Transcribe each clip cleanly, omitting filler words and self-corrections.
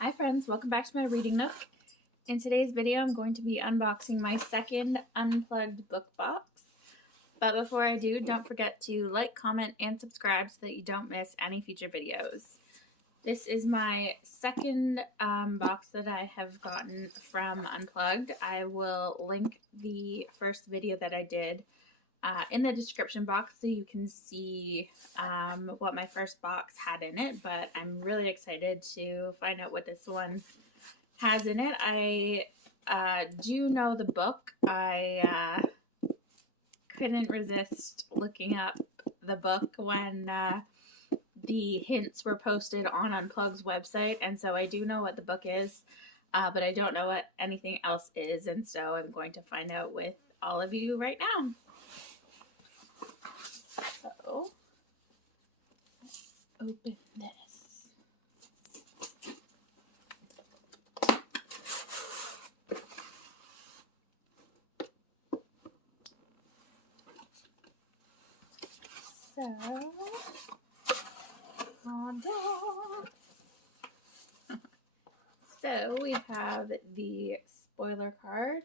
Hi friends, welcome back to my reading nook. In today's video, I'm going to be unboxing my second Unplugged book box. But before I do, don't forget to like, comment, and subscribe so that you don't miss any future videos. This is my second box that I have gotten from Unplugged. I will link the first video that I did in the description box so you can see what my first box had in it, but I'm really excited to find out what this one has in it. I do know the book. I couldn't resist looking up the book when the hints were posted on Unplugged's website, and so I do know what the book is, but I don't know what anything else is, and so I'm going to find out with all of you right now. So, let's open this. So we have the spoiler card.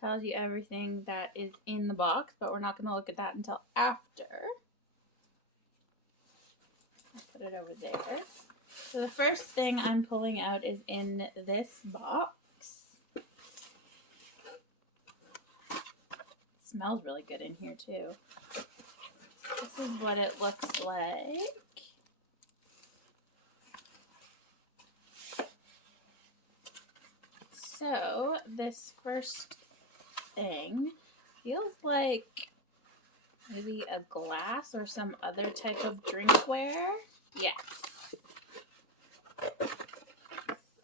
Tells you everything that is in the box, but we're not going to look at that until after. I'll put it over there. So the first thing I'm pulling out is in this box. It smells really good in here too. This is what it looks like. So this first thing feels like maybe a glass or some other type of drinkware. Yes.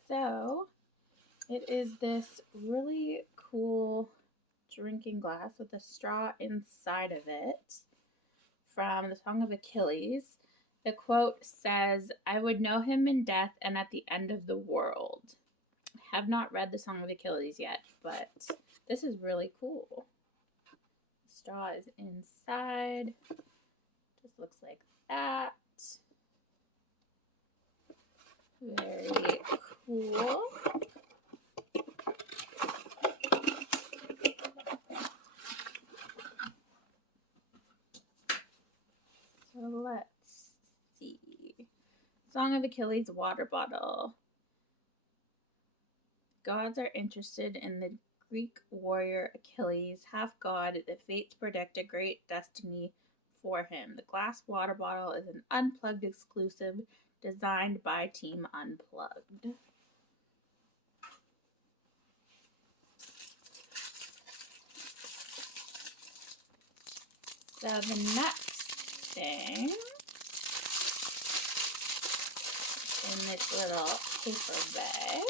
So it is this really cool drinking glass with a straw inside of it from the Song of Achilles. The quote says, "I would know him in death and at the end of the world." I have not read the Song of Achilles yet, but this is really cool. The straw is inside. Just looks like that. Very cool. So let's see. Song of Achilles water bottle. Gods are interested in the Greek warrior Achilles, half god. The fates predict a great destiny for him. The glass water bottle is an Unplugged exclusive designed by Team Unplugged. So the next thing in this little paper bag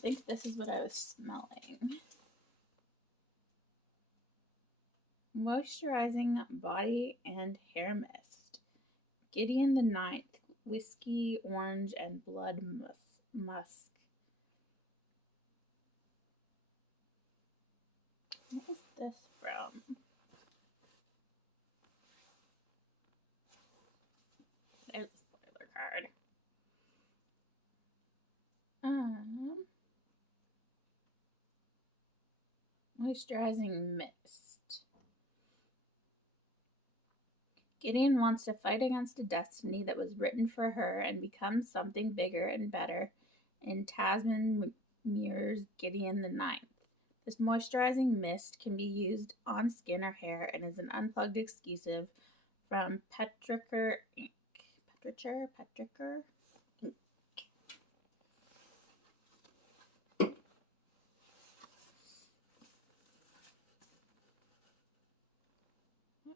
I think this is what I was smelling. Moisturizing body and hair mist. Gideon the Ninth, whiskey, orange, and blood musk. What is this from? There's the spoiler card. Moisturizing mist. Gideon wants to fight against a destiny that was written for her and become something bigger and better in Tasman Muir's Gideon the Ninth. This moisturizing mist can be used on skin or hair and is an Unplugged exclusive from Petrichor Inc. Petrichor Inc.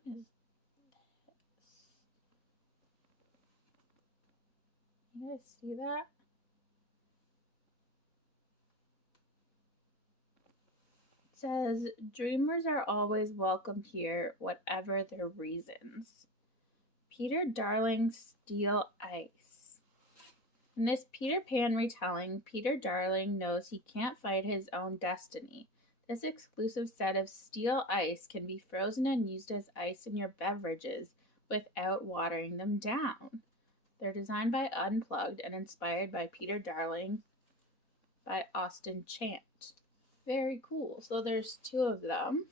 What is this? You guys see that? It says, "Dreamers are always welcome here, whatever their reasons." Peter Darling Steel Ice. In this Peter Pan retelling, Peter Darling knows he can't fight his own destiny. This exclusive set of steel ice can be frozen and used as ice in your beverages without watering them down. They're designed by Unplugged and inspired by Peter Darling by Austin Chant. Very cool. So there's 2 of them.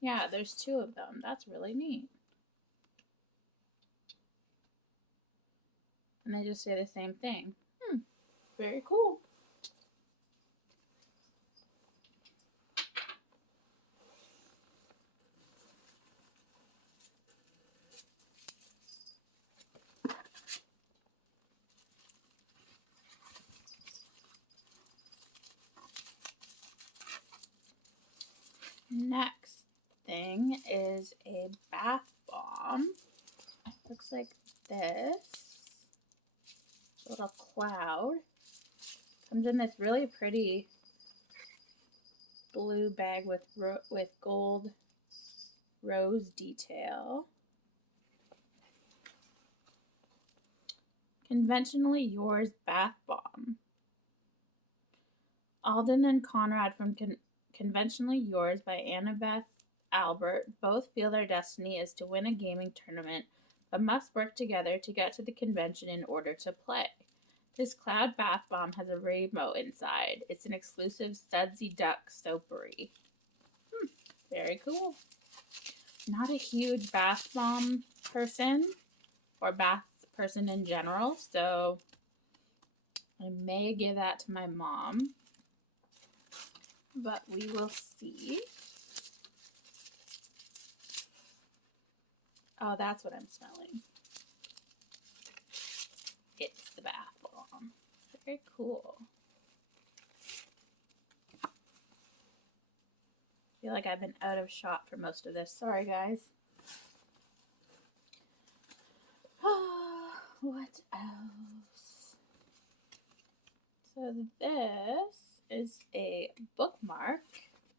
Yeah, there's 2 of them. That's really neat. And they just say the same thing. Very cool. Next thing is a bath bomb. Looks like this. Little cloud. Comes in this really pretty blue bag with gold rose detail. Conventionally Yours bath bomb. Alden and Conrad from Conventionally Yours by Annabeth Albert both feel their destiny is to win a gaming tournament, but must work together to get to the convention in order to play. This cloud bath bomb has a remote inside. It's an exclusive Sudsy Duck soapery. Very cool. Not a huge bath bomb person or bath person in general, so I may give that to my mom, but we will see. Oh, that's what I'm smelling. It's the bath bomb. Very cool. I feel like I've been out of shot for most of this. Sorry, guys. What else? So this is a bookmark.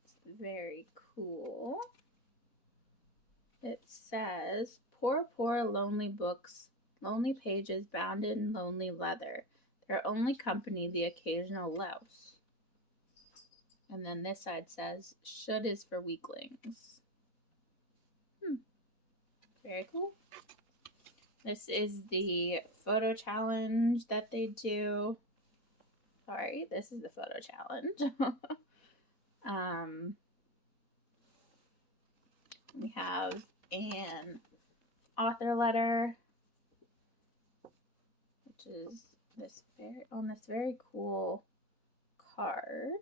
It's very cool. It says, "Poor, poor, lonely books, lonely pages bound in lonely leather. Their only company, the occasional louse." And then this side says, "Should is for weaklings." Very cool. This is the photo challenge that they do. Sorry, this is the photo challenge. We have an author letter, which is this very cool card.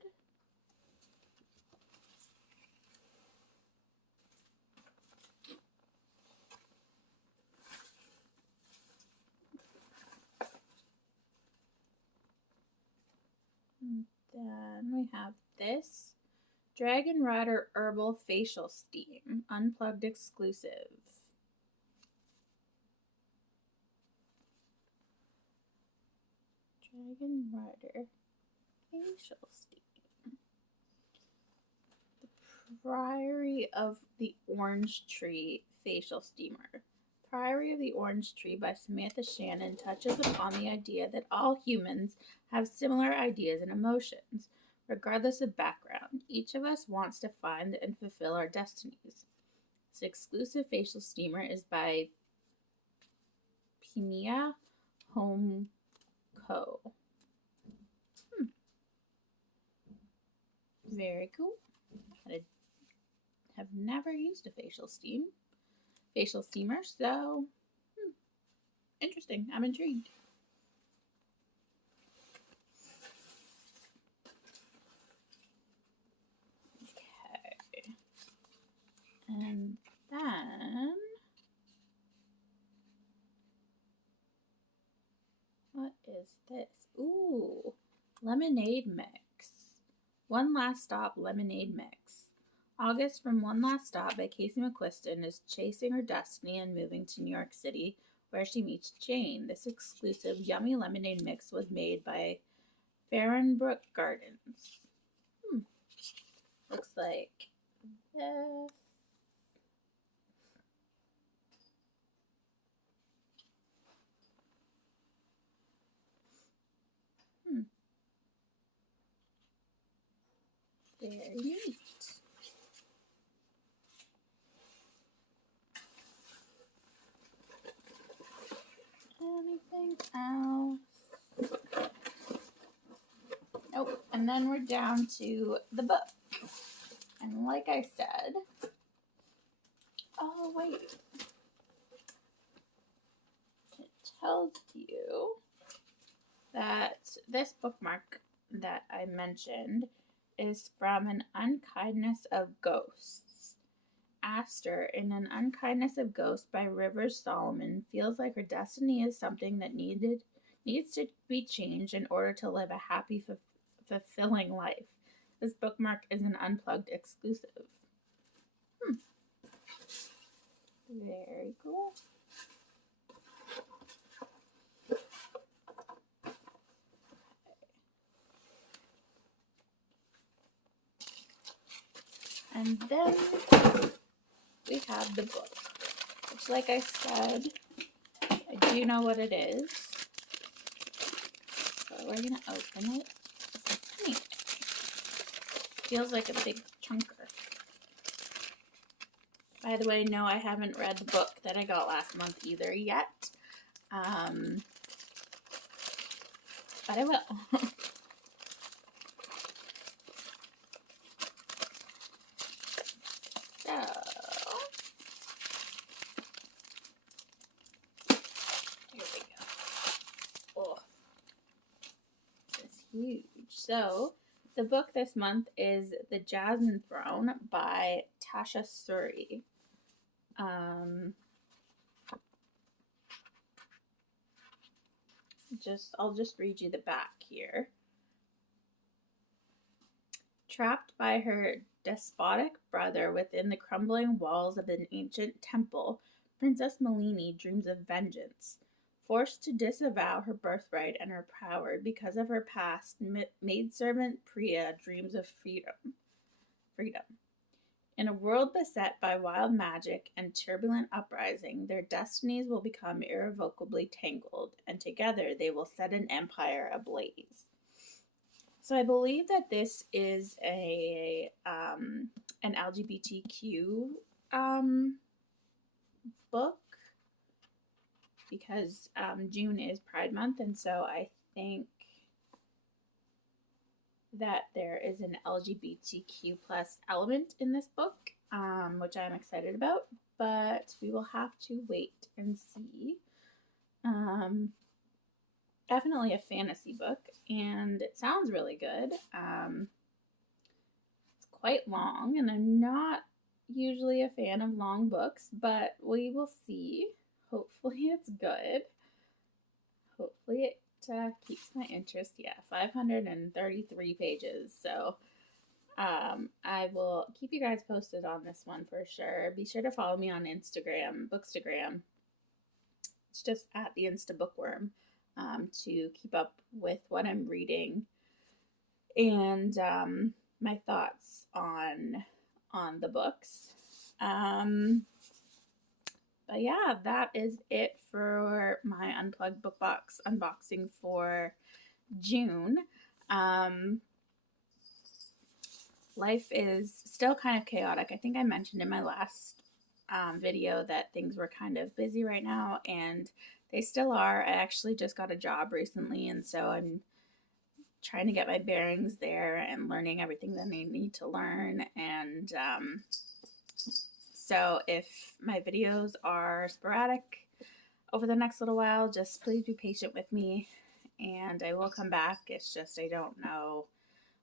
And then we have this Dragon Rider Herbal Facial Steam, Unplugged exclusive. Dragon Rider Facial Steam. The Priory of the Orange Tree Facial Steamer. Priory of the Orange Tree by Samantha Shannon touches upon the idea that all humans have similar ideas and emotions, regardless of background. Each of us wants to find and fulfill our destinies. This exclusive facial steamer is by Pinia Home Co. Very cool. I have never used a facial steamer, so interesting. I'm intrigued. Okay. And then what is this? Ooh, lemonade mix. One Last Stop lemonade mix. August from One Last Stop by Casey McQuiston is chasing her destiny and moving to New York City, where she meets Jane. This exclusive yummy lemonade mix was made by Farrenbrook Gardens. Looks like this. Very neat. Anything else? Nope. And then we're down to the book. And like I said, oh wait, it tells you that this bookmark that I mentioned is from An Unkindness of Ghosts. Aster, in An Unkindness of Ghosts by Rivers Solomon, feels like her destiny is something that needs to be changed in order to live a happy, fulfilling life. This bookmark is an Unplugged exclusive. Very cool. And then we have the book, which, like I said, I do know what it is. So we're going to open it. Neat. Feels like a big chunker. By the way, no, I haven't read the book that I got last month either yet. But I will. So, here we go. Oh, it's huge. So, the book this month is The Jasmine Throne by Tasha Suri. I'll just read you the back here. Trapped by her despotic brother within the crumbling walls of an ancient temple, Princess Malini dreams of vengeance. Forced to disavow her birthright and her power because of her past, maidservant Priya dreams of freedom. In a world beset by wild magic and turbulent uprising, their destinies will become irrevocably tangled, and together they will set an empire ablaze. So I believe that this is an LGBTQ book, because June is Pride Month, and so I think that there is an LGBTQ plus element in this book, which I'm excited about, but we will have to wait and see. Definitely a fantasy book, and it sounds really good. It's quite long, and I'm not usually a fan of long books, but we will see. Hopefully it's good. Hopefully it keeps my interest. Yeah, 533 pages, so I will keep you guys posted on this one for sure. Be sure to follow me on Instagram, Bookstagram. It's just at the Insta Bookworm, to keep up with what I'm reading and my thoughts on the books. But yeah, that is it for my Unplugged book box unboxing for June. Life is still kind of chaotic. I think I mentioned in my last video that things were kind of busy right now, and they still are. I actually just got a job recently, and so I'm trying to get my bearings there and learning everything that I need to learn. And so if my videos are sporadic over the next little while, just please be patient with me, and I will come back. It's just I don't know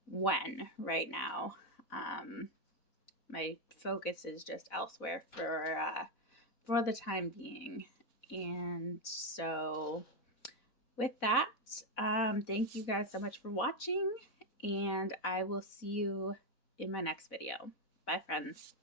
when right now. My focus is just elsewhere for the time being. And so with that, thank you guys so much for watching, and I will see you in my next video. Bye, friends.